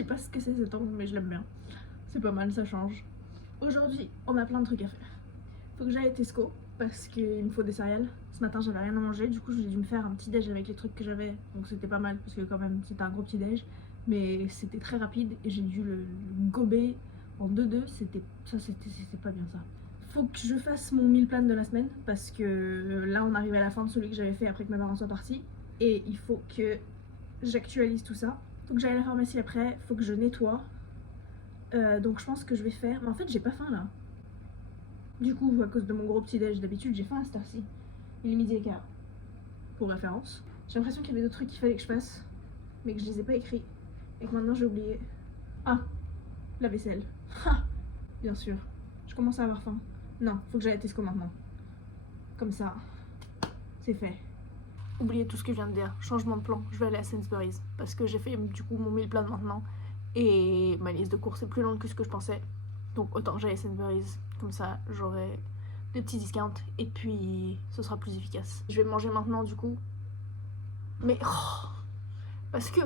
sais pas ce que c'est cet angle, mais je l'aime bien. C'est pas mal, ça change. Aujourd'hui, on a plein de trucs à faire. Faut que j'aille à Tesco parce qu'il me faut des céréales. Ce matin, j'avais rien à manger, du coup, j'ai dû me faire un petit déj avec les trucs que j'avais. Donc c'était pas mal parce que quand même, c'était un gros petit déj. Mais c'était très rapide et j'ai dû le gober en 2-2. C'était pas bien ça. Faut que je fasse mon meal plan de la semaine parce que là, on arrive à la fin de celui que j'avais fait après que mes parents soient partis. Et il faut que j'actualise tout ça. Faut que j'aille à la pharmacie après, faut que je nettoie. Donc je pense que je vais faire... Mais en fait, j'ai pas faim là. Du coup, à cause de mon gros petit déj, d'habitude, j'ai faim à cette heure-ci. Il est midi et quart. Pour référence. J'ai l'impression qu'il y avait d'autres trucs qu'il fallait que je fasse, mais que je les ai pas écrits. Et que maintenant j'ai oublié. Ah, la vaisselle. Ha, bien sûr. Je commence à avoir faim. Non, faut que j'aille à Tesco maintenant. Comme ça, c'est fait. Oubliez tout ce que je viens de dire. Changement de plan. Je vais aller à Sainsbury's. Parce que j'ai fait du coup mon meal plan maintenant. Et ma liste de courses est plus longue que ce que je pensais. Donc autant que j'aille à Sainsbury's. Comme ça, j'aurai des petits discounts. Et puis, ce sera plus efficace. Je vais manger maintenant du coup. Mais... Oh, parce que...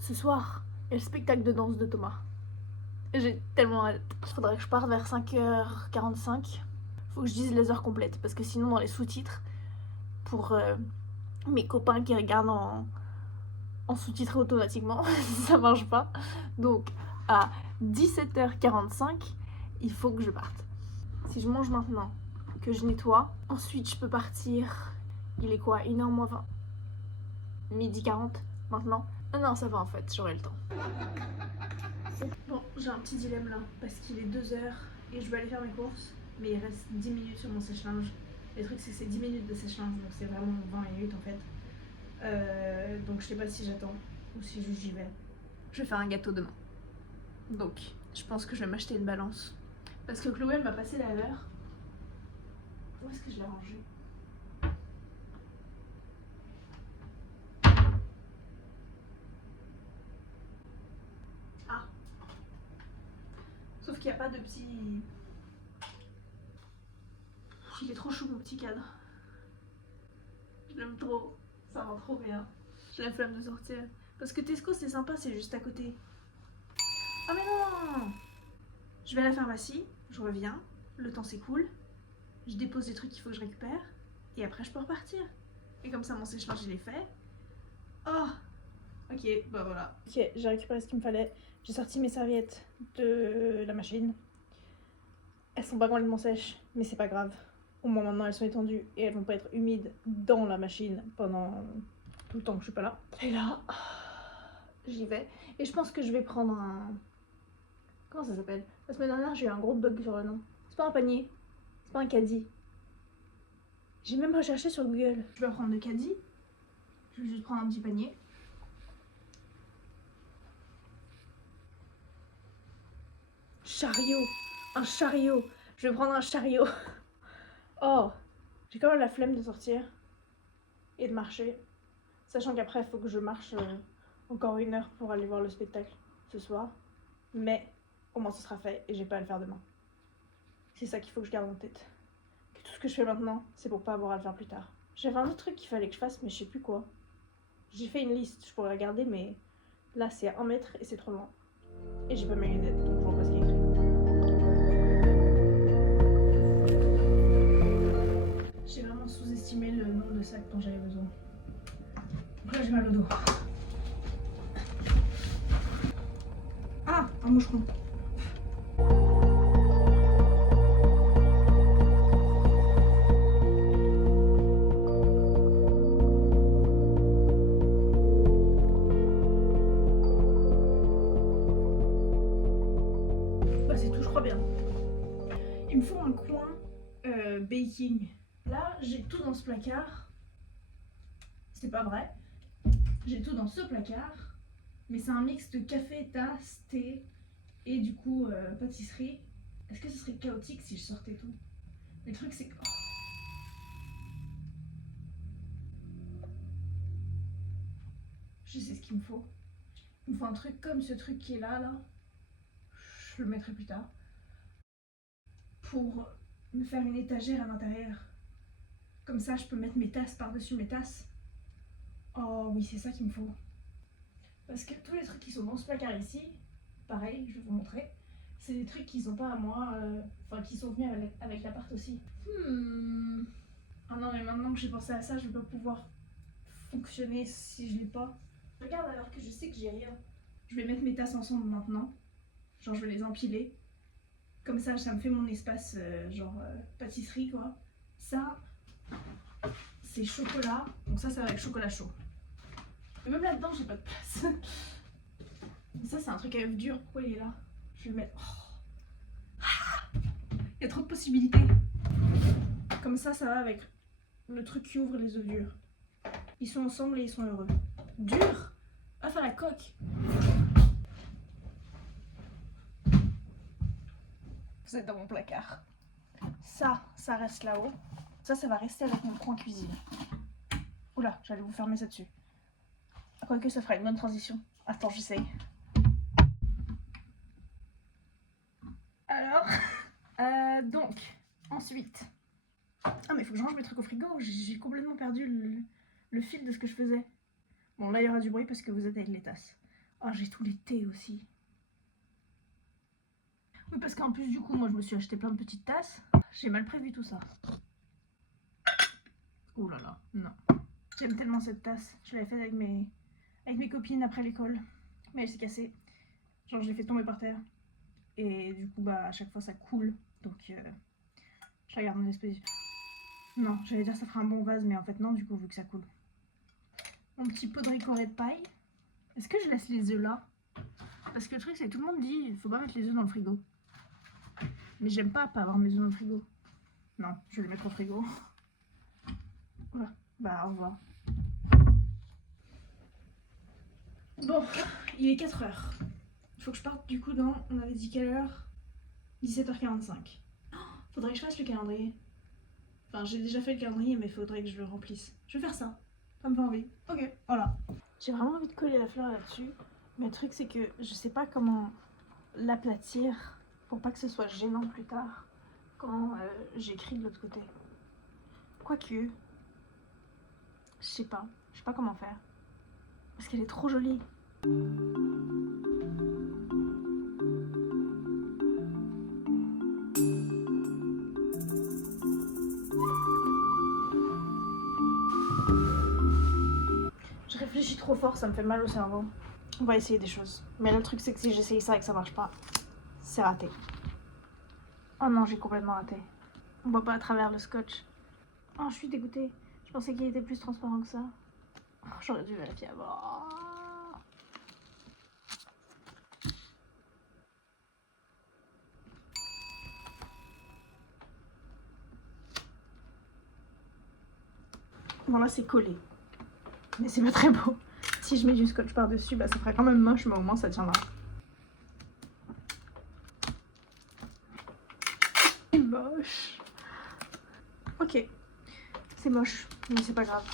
Ce soir, il y a le spectacle de danse de Thomas. J'ai tellement hâte. Il faudrait que je parte vers 5h45. Faut que je dise les heures complètes. Parce que sinon, dans les sous-titres, pour mes copains qui regardent en sous-titré automatiquement, ça marche pas. Donc, à 17h45, il faut que je parte. Si je mange maintenant, que je nettoie, ensuite je peux partir. Il est quoi? 1h moins 20. Midi 40 maintenant. Ah non, ça va en fait, j'aurai le temps. Bon, j'ai un petit dilemme là, parce qu'il est 2h et je vais aller faire mes courses, mais il reste 10 minutes sur mon sèche-linge. Le truc c'est que c'est 10 minutes de sèche-linge, donc c'est vraiment 20 minutes en fait. Donc je sais pas si j'attends ou si juste j'y vais. Je vais faire un gâteau demain. Donc je pense que je vais m'acheter une balance. Parce que Chloé m'a passé la leur. Où est-ce que je l'ai rangée? Ah. Sauf qu'il n'y a pas de petit... Il est trop chou mon petit cadre. Je l'aime trop. Ça rend trop bien. J'ai la flemme de sortir. Parce que Tesco c'est sympa, c'est juste à côté. Ah mais non! Je vais à la pharmacie, je reviens, le temps s'écoule, je dépose des trucs qu'il faut que je récupère, et après je peux repartir. Et comme ça mon sèche-linge il est fait. Oh! Ok, bah voilà. Ok, j'ai récupéré ce qu'il me fallait. J'ai sorti mes serviettes de la machine. Elles sont pas complètement sèches, mais c'est pas grave. Au moins maintenant elles sont étendues et elles vont pas être humides dans la machine pendant tout le temps que je suis pas là. Et là, j'y vais. Et je pense que je vais prendre un... Comment ça s'appelle? La semaine dernière j'ai eu un gros bug sur le nom. C'est pas un panier, c'est pas un caddie. J'ai même recherché sur Google. Je vais prendre le caddie. Je vais juste prendre un petit panier. Chariot! Un chariot! Je vais prendre un chariot. Oh! J'ai quand même la flemme de sortir et de marcher. Sachant qu'après il faut que je marche encore 1 heure pour aller voir le spectacle ce soir. Mais au moins ce sera fait et j'ai pas à le faire demain. C'est ça qu'il faut que je garde en tête. Que tout ce que je fais maintenant, c'est pour pas avoir à le faire plus tard. J'avais un autre truc qu'il fallait que je fasse, mais je sais plus quoi. J'ai fait une liste, je pourrais regarder, mais là c'est à 1 mètre et c'est trop loin. Et j'ai pas mes lunettes, donc je vois pas ce qu'il y a écrit. J'ai vraiment sous-estimé le nombre de sacs dont j'avais besoin. Donc là j'ai mal au dos. Ah, un moucheron. Bah c'est tout, je crois bien. Il me faut un coin baking. Là, j'ai tout dans ce placard. C'est pas vrai. J'ai tout dans ce placard. Mais c'est un mix de café, tasse, thé et du coup pâtisserie. Est-ce que ce serait chaotique si je sortais tout? Le truc c'est que... Oh. Je sais ce qu'il me faut. Il me faut un truc comme ce truc qui est là. Je le mettrai plus tard. Pour me faire une étagère à l'intérieur. Comme ça, je peux mettre mes tasses par-dessus mes tasses. Oh oui, c'est ça qu'il me faut. Parce que tous les trucs qui sont dans ce placard ici, pareil, je vais vous montrer, c'est des trucs qui sont pas à moi, enfin qui sont venus avec l'appart aussi. Ah non, mais maintenant que j'ai pensé à ça, je vais pas pouvoir fonctionner si je l'ai pas. Regarde, alors que je sais que j'ai rien. Je vais mettre mes tasses ensemble maintenant. Genre, je vais les empiler. Comme ça me fait mon espace, pâtisserie, quoi. Ça, c'est chocolat. Donc ça va avec chocolat chaud. Et même là-dedans, j'ai pas de place. Ça, c'est un truc à œuf dur. Pourquoi il est là? Je vais le mettre. Il y a trop de possibilités. Comme ça va avec le truc qui ouvre les œufs durs. Ils sont ensemble et ils sont heureux. Dur? Œuf à la coque. Vous êtes dans mon placard. Ça reste là-haut. Ça va rester avec mon coin cuisine. Oula, j'allais vous fermer ça dessus. Quoique ça fera une bonne transition. Attends, j'essaye. Alors, donc, ensuite. Ah, mais il faut que je range mes trucs au frigo. J'ai complètement perdu le fil de ce que je faisais. Bon, là, il y aura du bruit parce que vous êtes avec les tasses. Oh, j'ai tous les thés aussi. Oui, parce qu'en plus, du coup, moi, je me suis acheté plein de petites tasses. J'ai mal prévu tout ça. Oh là là, non. J'aime tellement cette tasse. Je l'avais faite avec mes copines après l'école. Mais elle s'est cassée. Genre, je l'ai fait tomber par terre. Et du coup, bah, à chaque fois, ça coule. Donc, je la garde en espèce. Non, j'allais dire ça fera un bon vase, mais en fait, non, du coup, vu que ça coule. Mon petit pot de ricoré de paille. Est-ce que je laisse les œufs là? Parce que le truc, c'est que tout le monde dit il faut pas mettre les œufs dans le frigo. Mais j'aime pas avoir mes œufs dans le frigo. Non, je vais les mettre au frigo. Voilà. Bah, au revoir. Bon, il est 4h. Il faut que je parte du coup dans, on avait dit quelle heure? 17h45. Faudrait que je fasse le calendrier. Enfin, j'ai déjà fait le calendrier, mais il faudrait que je le remplisse. Je vais faire ça. Ça me fait envie. Ok, voilà. J'ai vraiment envie de coller la fleur là-dessus. Mais le truc, c'est que je sais pas comment l'aplatir pour pas que ce soit gênant plus tard. Quand j'écris de l'autre côté. Quoique, je sais pas comment faire. Parce qu'elle est trop jolie. Je réfléchis trop fort, ça me fait mal au cerveau. On va essayer des choses. Mais le truc, c'est que si j'essaye ça et que ça marche pas, c'est raté. Oh non, j'ai complètement raté. On voit pas à travers le scotch. Oh, je suis dégoûtée. Je pensais qu'il était plus transparent que ça. Oh, j'aurais dû vérifier avant. Bon, là, c'est collé. Mais c'est pas très beau. Si je mets du scotch par-dessus, bah ça ferait quand même moche, mais au moins ça tiendra. C'est moche. Ok. C'est moche, mais c'est pas grave.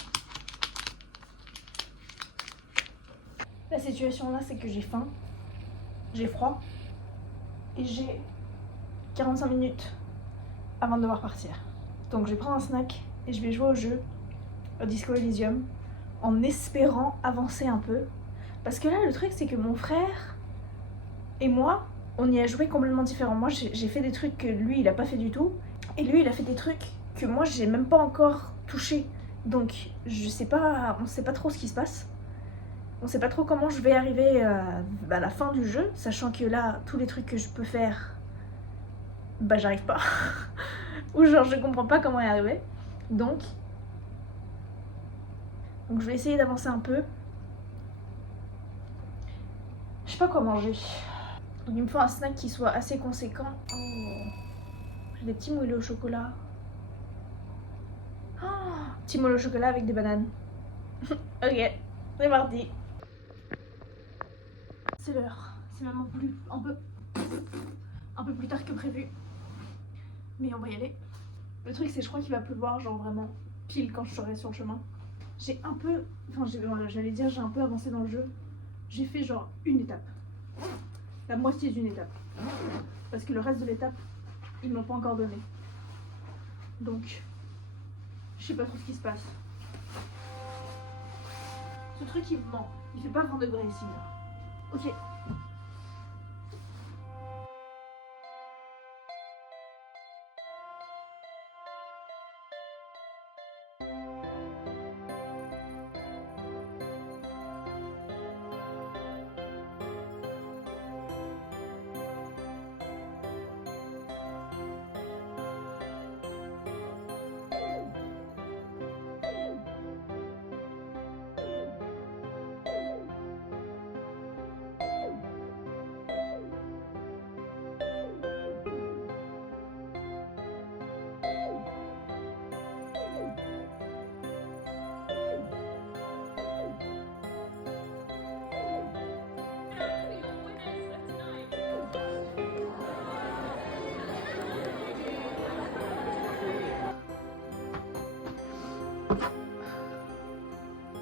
La situation là, c'est que j'ai faim, j'ai froid, et j'ai 45 minutes avant de devoir partir. Donc je vais prendre un snack et je vais jouer au jeu, au Disco Elysium, en espérant avancer un peu. Parce que là, le truc, c'est que mon frère et moi, on y a joué complètement différent. Moi, j'ai fait des trucs que lui, il a pas fait du tout. Et lui, il a fait des trucs que moi, j'ai même pas encore touché. Donc, je sais pas, on sait pas trop ce qui se passe. On sait pas trop comment je vais arriver à la fin du jeu, sachant que là, tous les trucs que je peux faire, bah j'arrive pas. Ou genre, je comprends pas comment y arriver. Donc je vais essayer d'avancer un peu. Je sais pas quoi manger. Donc il me faut un snack qui soit assez conséquent. Oh. J'ai des petits moelleux au chocolat. Oh, petits moelleux au chocolat avec des bananes. Ok, c'est parti. C'est l'heure. C'est même un peu plus tard que prévu. Mais on va y aller. Le truc, c'est que je crois qu'il va pleuvoir, genre vraiment pile quand je serai sur le chemin. J'ai un peu, j'allais dire j'ai un peu avancé dans le jeu. J'ai fait genre une étape. La moitié d'une étape. Parce que le reste de l'étape, ils me l'ont pas encore donné. Donc, je sais pas trop ce qui se passe. Ce truc il me ment. Il fait pas 20 degrés ici. Ok.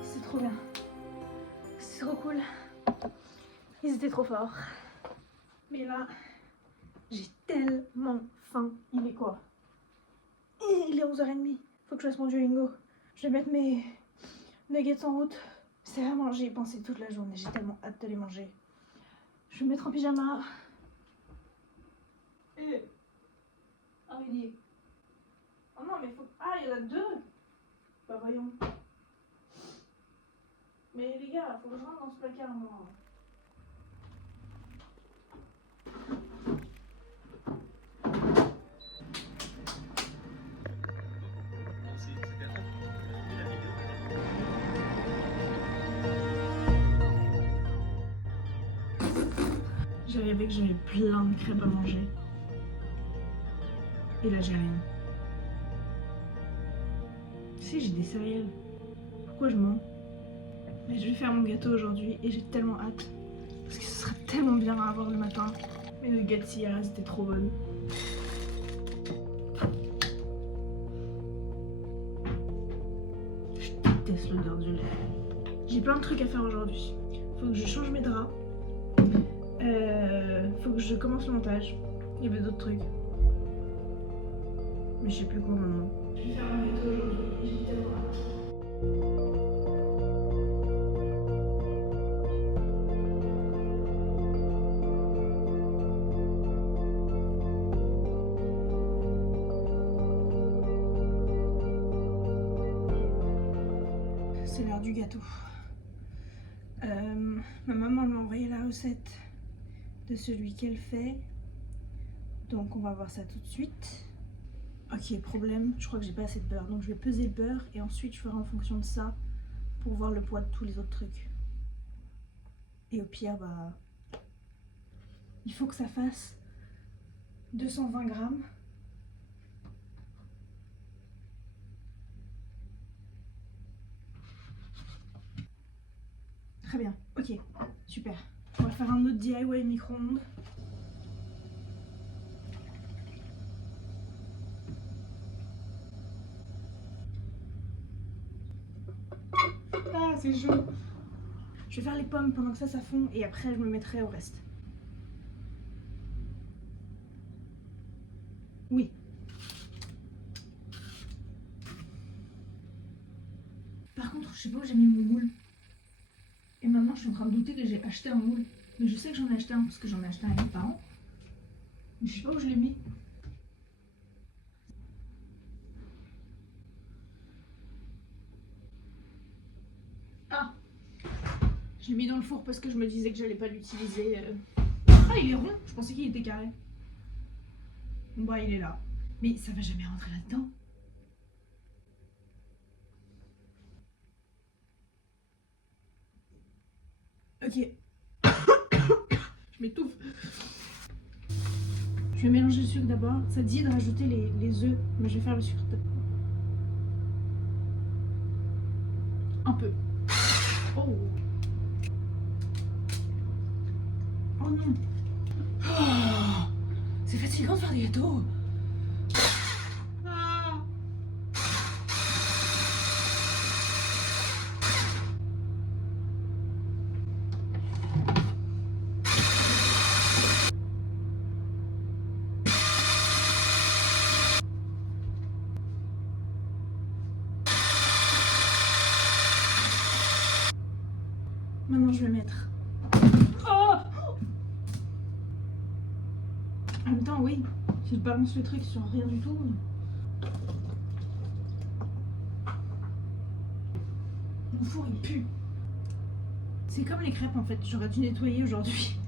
C'est trop bien. C'est trop cool. Ils étaient trop forts. Mais là, j'ai tellement faim. Il est quoi? Il est 11h30. Faut que je fasse mon Duolingo. Je vais mettre mes nuggets en route. C'est vraiment, j'y ai pensé toute la journée. J'ai tellement hâte de les manger. Je vais me mettre en pyjama. Araignée. Oh non, mais faut. Ah, il y en a deux. Bah, voyons. Mais les gars, faut que je rentre dans ce placard, moi. J'ai rêvé que j'avais plein de crêpes à manger. Et là, j'ai rien. Si, j'ai des céréales. Pourquoi je mens? Mais je vais faire mon gâteau aujourd'hui et j'ai tellement hâte. Parce que ce sera tellement bien à avoir le matin. Mes nuggets hier, c'était trop bonnes. Je déteste l'odeur du lait. J'ai plein de trucs à faire aujourd'hui. Faut que je change mes draps. Faut que je commence le montage. Il y avait d'autres trucs. Mais je sais plus quoi maintenant. Je vais faire mon gâteau aujourd'hui et j'ai tellement hâte. C'est l'heure du gâteau. Ma maman m'a envoyé la recette de celui qu'elle fait. Donc on va voir ça tout de suite. Ok, problème, je crois que j'ai pas assez de beurre. Donc je vais peser le beurre et ensuite je ferai en fonction de ça pour voir le poids de tous les autres trucs. Et au pire, bah, il faut que ça fasse 220 grammes. Très bien, ok, super. On va faire un autre DIY micro-ondes. Ah, c'est chaud. Je vais faire les pommes pendant que ça fond et après je me mettrai au reste. Oui. Par contre, je sais pas où j'ai mis mon moule. Et maintenant, je suis en train de douter que j'ai acheté un moule. Mais je sais que j'en ai acheté un parce que j'en ai acheté un avec mes parents. Mais je sais pas où je l'ai mis. Ah! Je l'ai mis dans le four parce que je me disais que j'allais pas l'utiliser. Ah, il est rond! Je pensais qu'il était carré. Bon, bah, il est là. Mais ça va jamais rentrer là-dedans. Ok. Je m'étouffe. Je vais mélanger le sucre d'abord. Ça dit de rajouter les œufs, mais je vais faire le sucre d'abord. Un peu. Oh. Oh non. Oh, c'est fatigant de faire des gâteaux. Ah. Maintenant je vais mettre. Oh, en même temps, oui, si je balance le truc sur rien du tout. Mon four il pue. C'est comme les crêpes en fait, j'aurais dû nettoyer aujourd'hui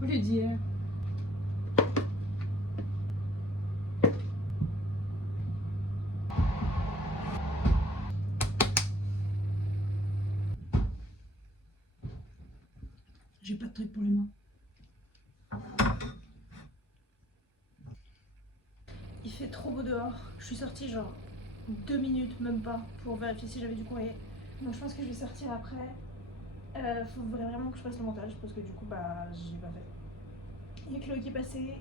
au lieu d'hier. J'ai pas de truc pour les mains. Il fait trop beau dehors. Je suis sortie genre 2 minutes, même pas, pour vérifier si j'avais du courrier. Donc je pense que je vais sortir après. Faudrait vraiment que je fasse le montage parce que du coup bah j'ai pas fait. Il y a Chloé qui est passée.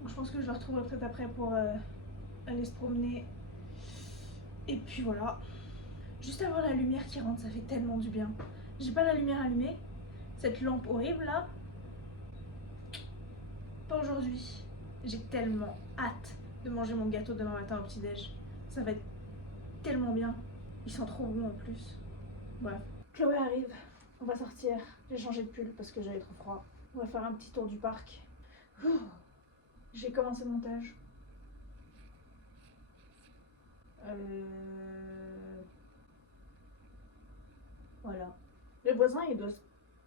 Donc je pense que je la retrouverai peut-être après pour aller se promener. Et puis voilà. Juste avoir la lumière qui rentre, ça fait tellement du bien. J'ai pas la lumière allumée. Cette lampe horrible là. Pas aujourd'hui. J'ai tellement hâte de manger mon gâteau demain matin au petit-déj. Ça va être tellement bien. Ils sont trop bons en plus. Bref. Chloé arrive. On va sortir. J'ai changé de pull parce que j'avais trop froid. On va faire un petit tour du parc. J'ai commencé le montage. Voilà. Les voisins, ils doivent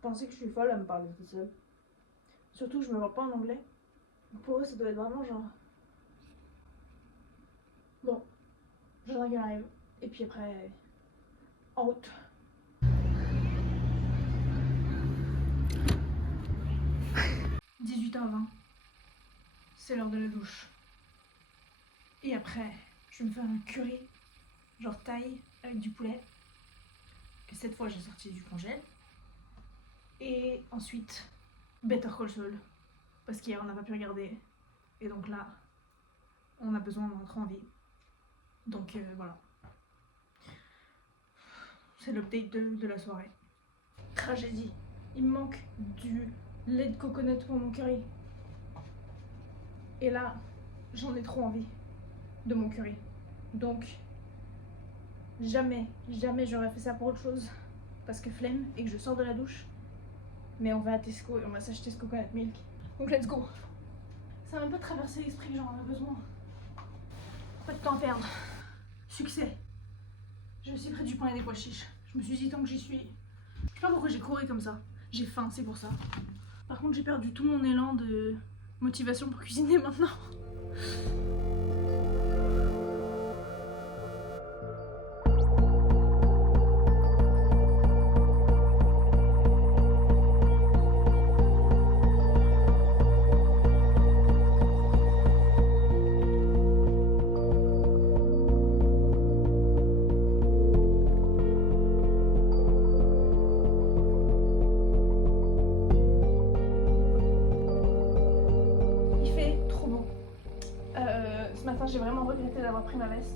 penser que je suis folle à me parler tout seul. Surtout que je me vois pas en anglais. Pour eux, ça doit être vraiment genre. Bon, je arrive. Et puis après, en route. « 18h20. C'est l'heure de la douche. Et après, je vais me faire un curry, genre thaï, avec du poulet. Que cette fois, j'ai sorti du congèle. Et ensuite, Better Call Saul. Parce qu'hier, on n'a pas pu regarder. Et donc là, on a besoin de rentrer en vie. Donc voilà. C'est l'update de la soirée. Tragédie. Il me manque du lait de coconut pour mon curry. Et là, j'en ai trop envie de mon curry. Donc, jamais j'aurais fait ça pour autre chose. Parce que flemme et que je sors de la douche. Mais on va à Tesco et on va s'acheter ce coconut milk. Donc let's go. Ça m'a même pas traversé l'esprit que j'en avais besoin. Pas de temps à perdre. Succès. J'ai aussi pris du pain et des pois chiches. Je me suis dit tant que j'y suis. Je sais pas pourquoi j'ai couru comme ça. J'ai faim, c'est pour ça. Par contre, j'ai perdu tout mon élan de motivation pour cuisiner maintenant. J'ai vraiment regretté d'avoir pris ma veste.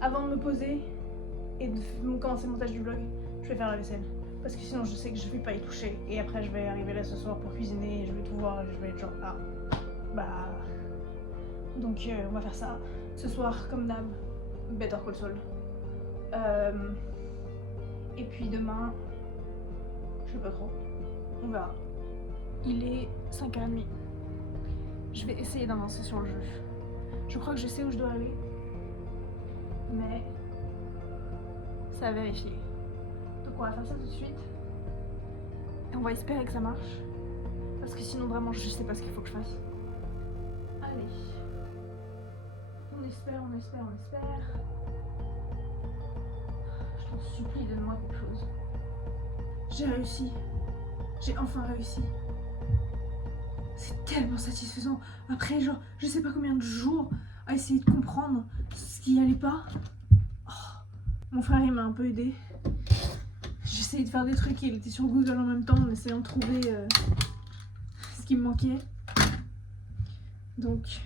Avant de me poser et de commencer le montage du vlog, je vais faire la vaisselle. Parce que sinon je sais que je vais pas y toucher. Et après je vais arriver là ce soir pour cuisiner et je vais tout voir et je vais être genre ah bah. Donc on va faire ça. Ce soir comme d'hab, Better Call Saul. Et puis demain, je sais pas trop. On verra. Il est 5h30. Je vais essayer d'avancer sur le jeu. Je crois que je sais où je dois aller, mais c'est à vérifier. Donc on va faire ça tout de suite. Et on va espérer que ça marche. Parce que sinon vraiment je sais pas ce qu'il faut que je fasse. Allez. On espère. Je t'en supplie, donne-moi quelque chose. J'ai réussi. J'ai enfin réussi. C'est tellement satisfaisant. Après, genre, je sais pas combien de jours à essayer de comprendre ce qui allait pas. Oh. Mon frère, il m'a un peu aidé. J'essayais de faire des trucs et il était sur Google en même temps en essayant de trouver ce qui me manquait. Donc,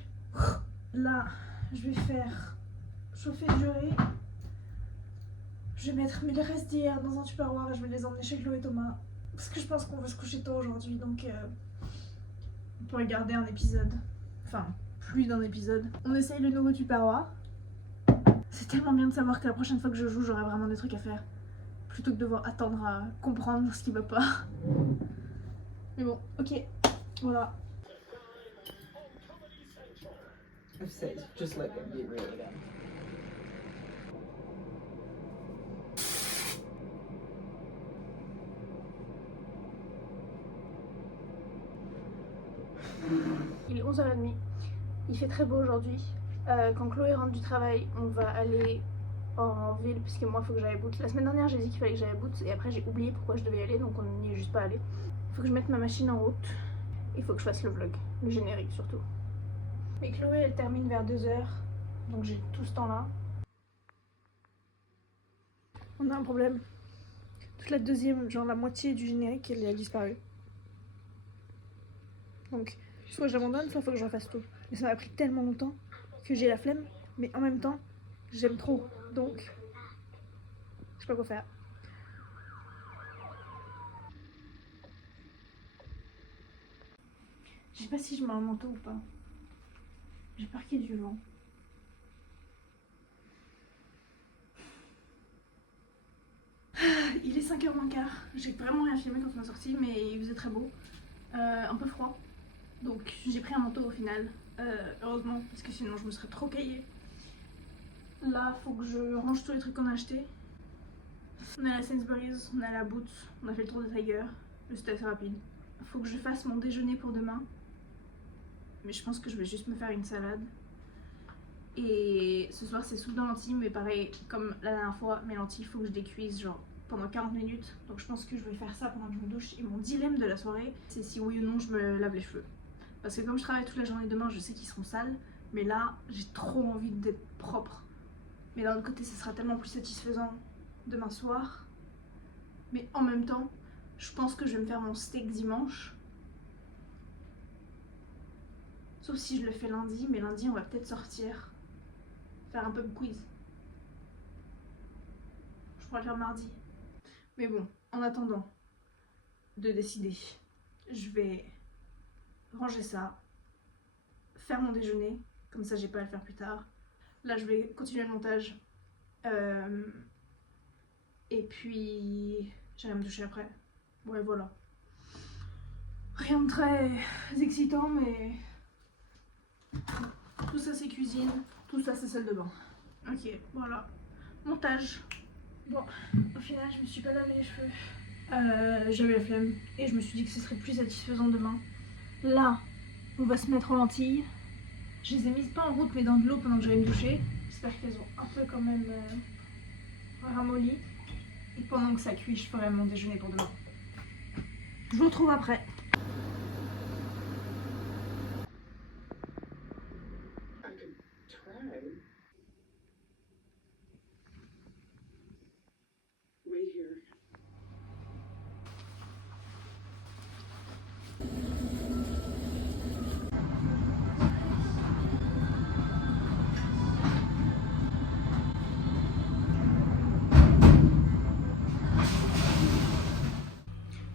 là, je vais faire chauffer le riz. Je vais mettre mes restes d'hier dans un tupperware et je vais les emmener chez Chloé et Thomas. Parce que je pense qu'on va se coucher tôt aujourd'hui, donc on peut regarder un épisode. Enfin, plus d'un épisode. On essaye le nouveau tupperware. C'est tellement bien de savoir que la prochaine fois que je joue, j'aurai vraiment des trucs à faire. plutôt que de devoir attendre à comprendre ce qui va pas. Mais bon, ok, voilà. Just let them get rid of them. Il est 11h30, il fait très beau aujourd'hui. Quand Chloé rentre du travail, on va aller en ville, puisque moi il faut que j'aille à Boots. La semaine dernière j'ai dit qu'il fallait que j'aille à Boots et après j'ai oublié pourquoi je devais y aller, donc on n'y est juste pas allé. Il faut que je mette ma machine en route, il faut que je fasse le vlog, le générique surtout. Mais Chloé elle termine vers 2h, donc j'ai tout ce temps là. On a un problème. Toute la deuxième, genre la moitié du générique, elle a disparu. Donc soit j'abandonne, soit il faut que je refasse tout. Mais ça m'a pris tellement longtemps que j'ai la flemme, mais en même temps j'aime trop, donc je sais pas quoi faire. Je sais pas si je mets un manteau ou pas. J'ai peur qu'il y ait du vent. Il est 5h moins quart. J'ai vraiment rien filmé quand on est sorti, mais il faisait très beau. Un peu froid. Donc j'ai pris un manteau au final. Heureusement, parce que sinon je me serais trop caillée. Là, faut que je range tous les trucs qu'on a achetés. On est à la Sainsbury's, on est à la Boots, on a fait le tour de Tiger. C'était assez rapide. Faut que je fasse mon déjeuner pour demain. Mais je pense que je vais juste me faire une salade. Et ce soir c'est soupe de lentilles, mais pareil comme la dernière fois, mes lentilles il faut que je les cuise genre pendant 40 minutes. Donc je pense que je vais faire ça pendant que je me douche. Et mon dilemme de la soirée, c'est si oui ou non je me lave les cheveux. Parce que comme je travaille toute la journée demain, je sais qu'ils seront sales. Mais là, j'ai trop envie d'être propre. Mais d'un autre côté, ce sera tellement plus satisfaisant demain soir. Mais en même temps, je pense que je vais me faire mon steak dimanche. Sauf si je le fais lundi, mais lundi on va peut-être sortir. Faire un pub quiz. Je pourrais le faire mardi. Mais bon, en attendant de décider, je vais ranger ça, faire mon déjeuner, comme ça j'ai pas à le faire plus tard. Là je vais continuer le montage. Et puis j'irai me doucher après. Ouais voilà. Rien de très excitant mais tout ça c'est cuisine, tout ça c'est salle de bain. Ok, voilà. Montage. Bon, au final, je me suis pas lavé les cheveux. J'avais la flemme et je me suis dit que ce serait plus satisfaisant demain. Là, on va se mettre aux lentilles. Je les ai mises pas en route mais dans de l'eau pendant que j'allais me doucher. J'espère qu'elles ont un peu quand même ramolli. Et pendant que ça cuit, je ferai mon déjeuner pour demain. Je vous retrouve après.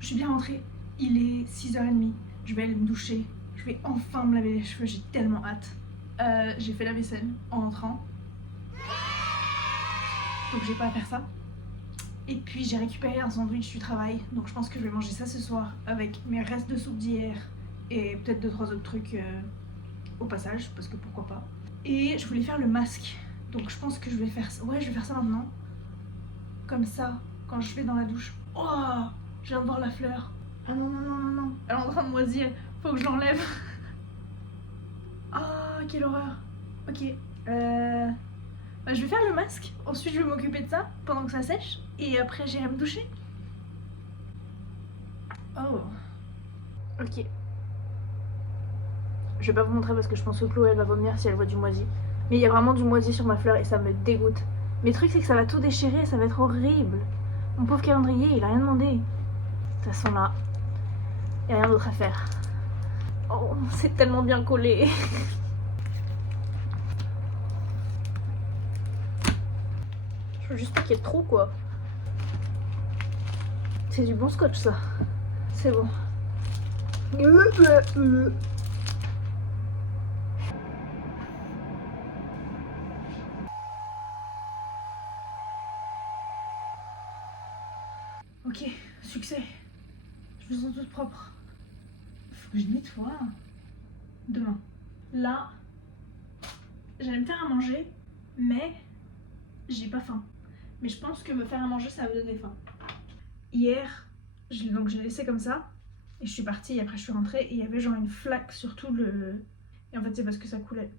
Je suis bien rentrée, il est 6h30, je vais aller me doucher, je vais enfin me laver les cheveux, j'ai tellement hâte. J'ai fait la vaisselle en rentrant, donc j'ai pas à faire ça. Et puis j'ai récupéré un sandwich du travail, donc je pense que je vais manger ça ce soir avec mes restes de soupe d'hier et peut-être 2-3 autres trucs au passage, parce que pourquoi pas. Et je voulais faire le masque, donc je pense que je vais faire ça, ouais je vais faire ça maintenant. Comme ça, quand je vais dans la douche. Oh, je viens de voir la fleur. Ah non, non, non, non, non. Elle est en train de moisir. Faut que je l'enlève. Ah, quelle horreur. Ok. Bah, je vais faire le masque. Ensuite, je vais m'occuper de ça pendant que ça sèche. Et après, j'irai me doucher. Oh. Ok. Je vais pas vous montrer parce que je pense que Chloé elle va vomir si elle voit du moisi. Mais il y a vraiment du moisi sur ma fleur et ça me dégoûte. Mais le truc, c'est que ça va tout déchirer. Ça va être horrible. Mon pauvre calendrier, il a rien demandé. De toute façon, là, il n'y a rien d'autre à faire. Oh, c'est tellement bien collé. Je veux juste pas qu'il y ait trop, quoi. C'est du bon scotch, ça. C'est bon. Ok, succès. Je me sens toute propre. Faut que je nettoie. Demain. Là, j'allais me faire à manger, mais j'ai pas faim. Mais je pense que me faire à manger, ça va me donner faim. Hier, donc j'ai laissé comme ça, et je suis partie, et après je suis rentrée, et il y avait genre une flaque sur tout le... Et en fait c'est parce que ça coulait.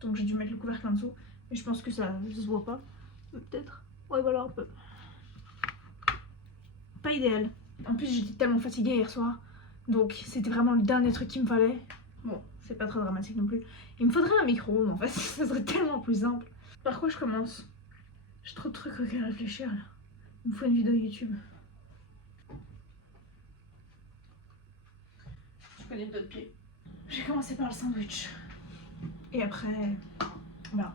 Donc j'ai dû mettre le couvercle en dessous, et je pense que ça se voit pas. Peut-être. Ouais voilà, un peu. Pas idéal. En plus j'étais tellement fatiguée hier soir, donc c'était vraiment le dernier truc qu'il me fallait. Bon, c'est pas très dramatique non plus. Il me faudrait un micro, en fait, ça serait tellement plus simple. Par quoi je commence? J'ai trop de trucs auxquels réfléchir là. Il me faut une vidéo YouTube. Je connais d'autres pieds. J'ai commencé par le sandwich. Et après, voilà.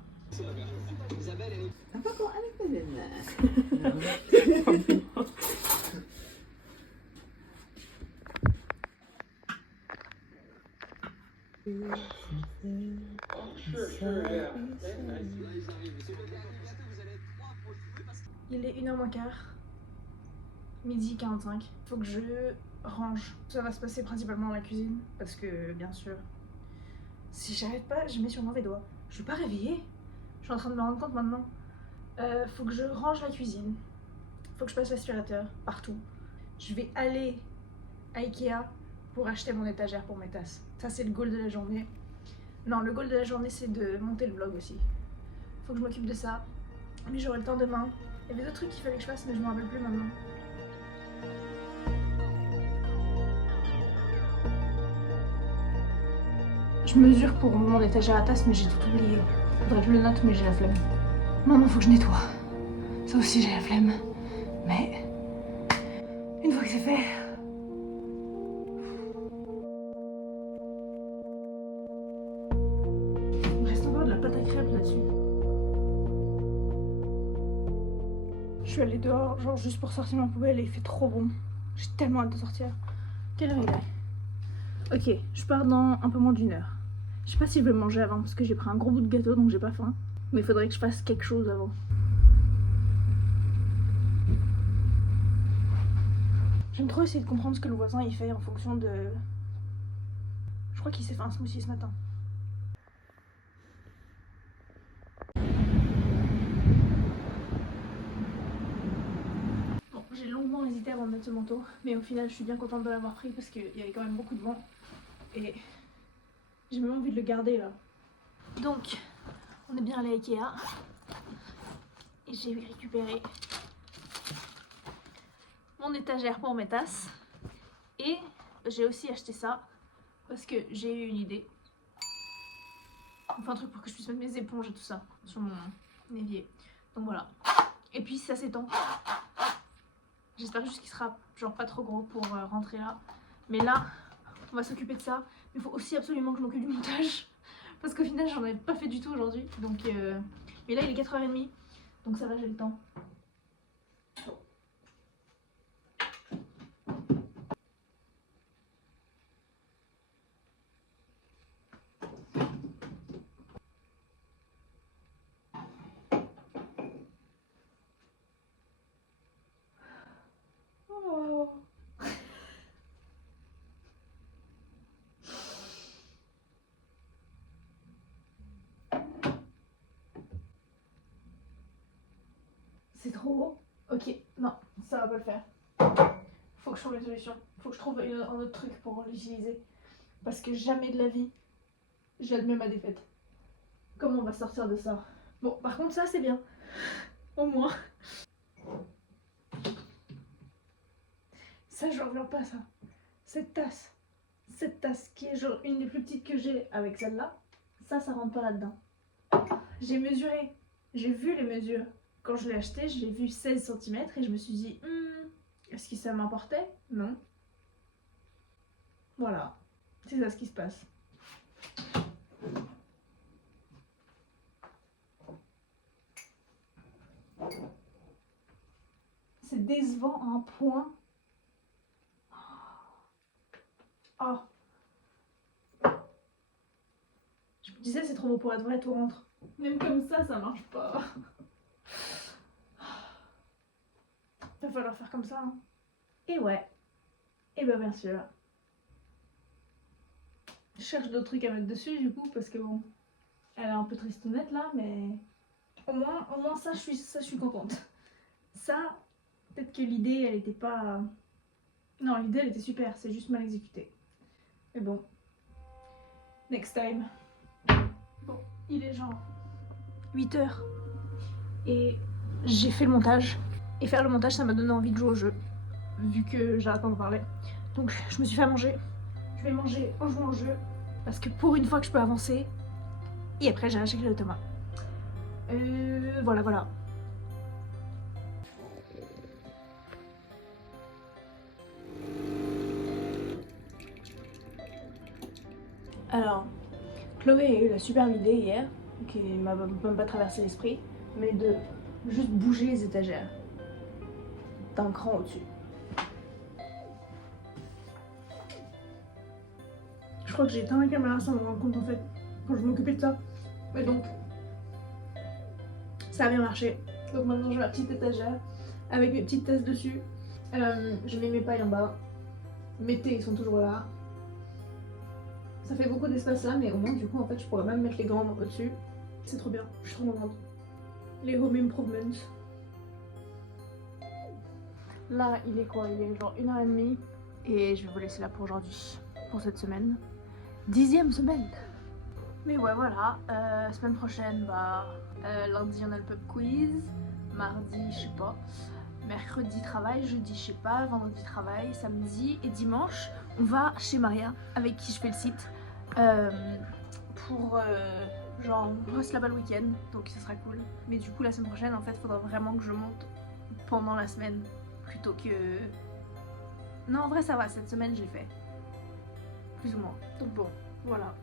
Il est 1h moins quart. Midi 45. Faut que je range. Ça va se passer principalement dans la cuisine. Parce que, bien sûr, si j'arrête pas, je mets sur mauvais doigt. Je suis pas réveillée. Je suis en train de me rendre compte maintenant. Faut que je range la cuisine. Faut que je passe l'aspirateur partout. Je vais aller à Ikea pour acheter mon étagère pour mes tasses. Ça, c'est le goal de la journée. Non, le goal de la journée, c'est de monter le vlog aussi. Faut que je m'occupe de ça. Mais j'aurai le temps demain. Il y avait d'autres trucs qu'il fallait que je fasse, mais je m'en rappelle plus maintenant. Je mesure pour mon étagère à tasses, mais j'ai tout oublié. Faudrait que je le note, mais j'ai la flemme. Maintenant, faut que je nettoie. Ça aussi, j'ai la flemme. Mais une fois que c'est fait... Il me reste encore de la pâte à crêpes là-dessus. Je suis allée dehors, genre juste pour sortir ma poubelle et il fait trop bon. J'ai tellement hâte de sortir. Quelle heure il est? Ok, je pars dans un peu moins d'1 heure. Je sais pas si je vais manger avant parce que j'ai pris un gros bout de gâteau donc j'ai pas faim. Mais il faudrait que je fasse quelque chose avant. J'aime trop essayer de comprendre ce que le voisin il fait en fonction de... Je crois qu'il s'est fait un smoothie ce matin. Bon, j'ai longuement hésité avant de mettre ce manteau, mais au final je suis bien contente de l'avoir pris parce qu'il y avait quand même beaucoup de vent. Et j'ai même envie de le garder là. Donc, on est bien allé à Ikea. Et j'ai récupéré mon étagère pour mes tasses. Et j'ai aussi acheté ça parce que j'ai eu une idée. Enfin un truc pour que je puisse mettre mes éponges et tout ça sur mon évier. Donc voilà. Et puis ça s'étend. J'espère juste qu'il sera genre pas trop gros pour rentrer là. Mais là, on va s'occuper de ça. Mais il faut aussi absolument que je m'occupe du montage. Parce qu'au final j'en avais pas fait du tout aujourd'hui. Donc mais là il est 4h30. Donc ça va, j'ai le temps. Oh. C'est trop haut. Ok, non, ça va pas le faire. Faut que je trouve une solution. Faut que je trouve un autre truc pour l'utiliser. Parce que jamais de la vie, j'admets ma défaite. Comment on va sortir de ça? Bon, par contre, ça c'est bien. Au moins. Ça, je reviens pas ça. Cette tasse qui est genre une des plus petites que j'ai avec celle-là, ça rentre pas là-dedans. J'ai mesuré, j'ai vu les mesures. Quand je l'ai acheté, j'ai vu 16 cm et je me suis dit, est-ce que ça m'importait? Non. Voilà, c'est ça ce qui se passe. C'est décevant à un point. Oh. Je me disais c'est trop beau pour être vrai, tout rentre. Même comme ça marche pas. Va falloir faire comme ça. Hein. Et ouais, et bah bien sûr. Je cherche d'autres trucs à mettre dessus du coup parce que bon, elle est un peu tristounette là, mais au moins ça je suis contente. Ça, peut-être que l'idée elle était pas... Non, l'idée elle était super, c'est juste mal exécuté. Mais bon, next time. Bon, il est genre 8h et j'ai fait le montage. Et faire le montage ça m'a donné envie de jouer au jeu, vu que j'arrête pas de parler. Donc je me suis fait à manger. Je vais manger en jouant au jeu, parce que pour une fois que je peux avancer, et après j'ai acheté le Thomas. Voilà. Alors, Chloé a eu la superbe idée hier, qui m'a même pas traversé l'esprit, mais de juste bouger les étagères d'un cran au-dessus. Je crois que j'ai éteint la caméra sans me rendre compte en fait, quand je m'occupais de ça. Mais donc, ça a bien marché. Donc maintenant j'ai ma petite étagère avec mes petites tasses dessus. Je mets mes pailles en bas. Mes thés ils sont toujours là. Ça fait beaucoup d'espace là, mais au moins du coup en fait je pourrais même mettre les grands au-dessus. C'est trop bien, je suis trop contente. Les home improvements. Là il est quoi? Il est genre 1h30. Et je vais vous laisser là pour aujourd'hui, pour cette semaine. 10e semaine. Mais ouais voilà, semaine prochaine, bah lundi on a le pub quiz, mardi je sais pas, mercredi travail, jeudi je sais pas, vendredi travail, samedi et dimanche on va chez Maria avec qui je fais le site pour genre on reste là-bas le week-end, donc ça sera cool. Mais du coup la semaine prochaine en fait faudra vraiment que je monte pendant la semaine plutôt que... Non en vrai ça va, cette semaine j'ai fait, plus ou moins, donc bon voilà.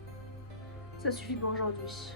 Ça suffit pour aujourd'hui.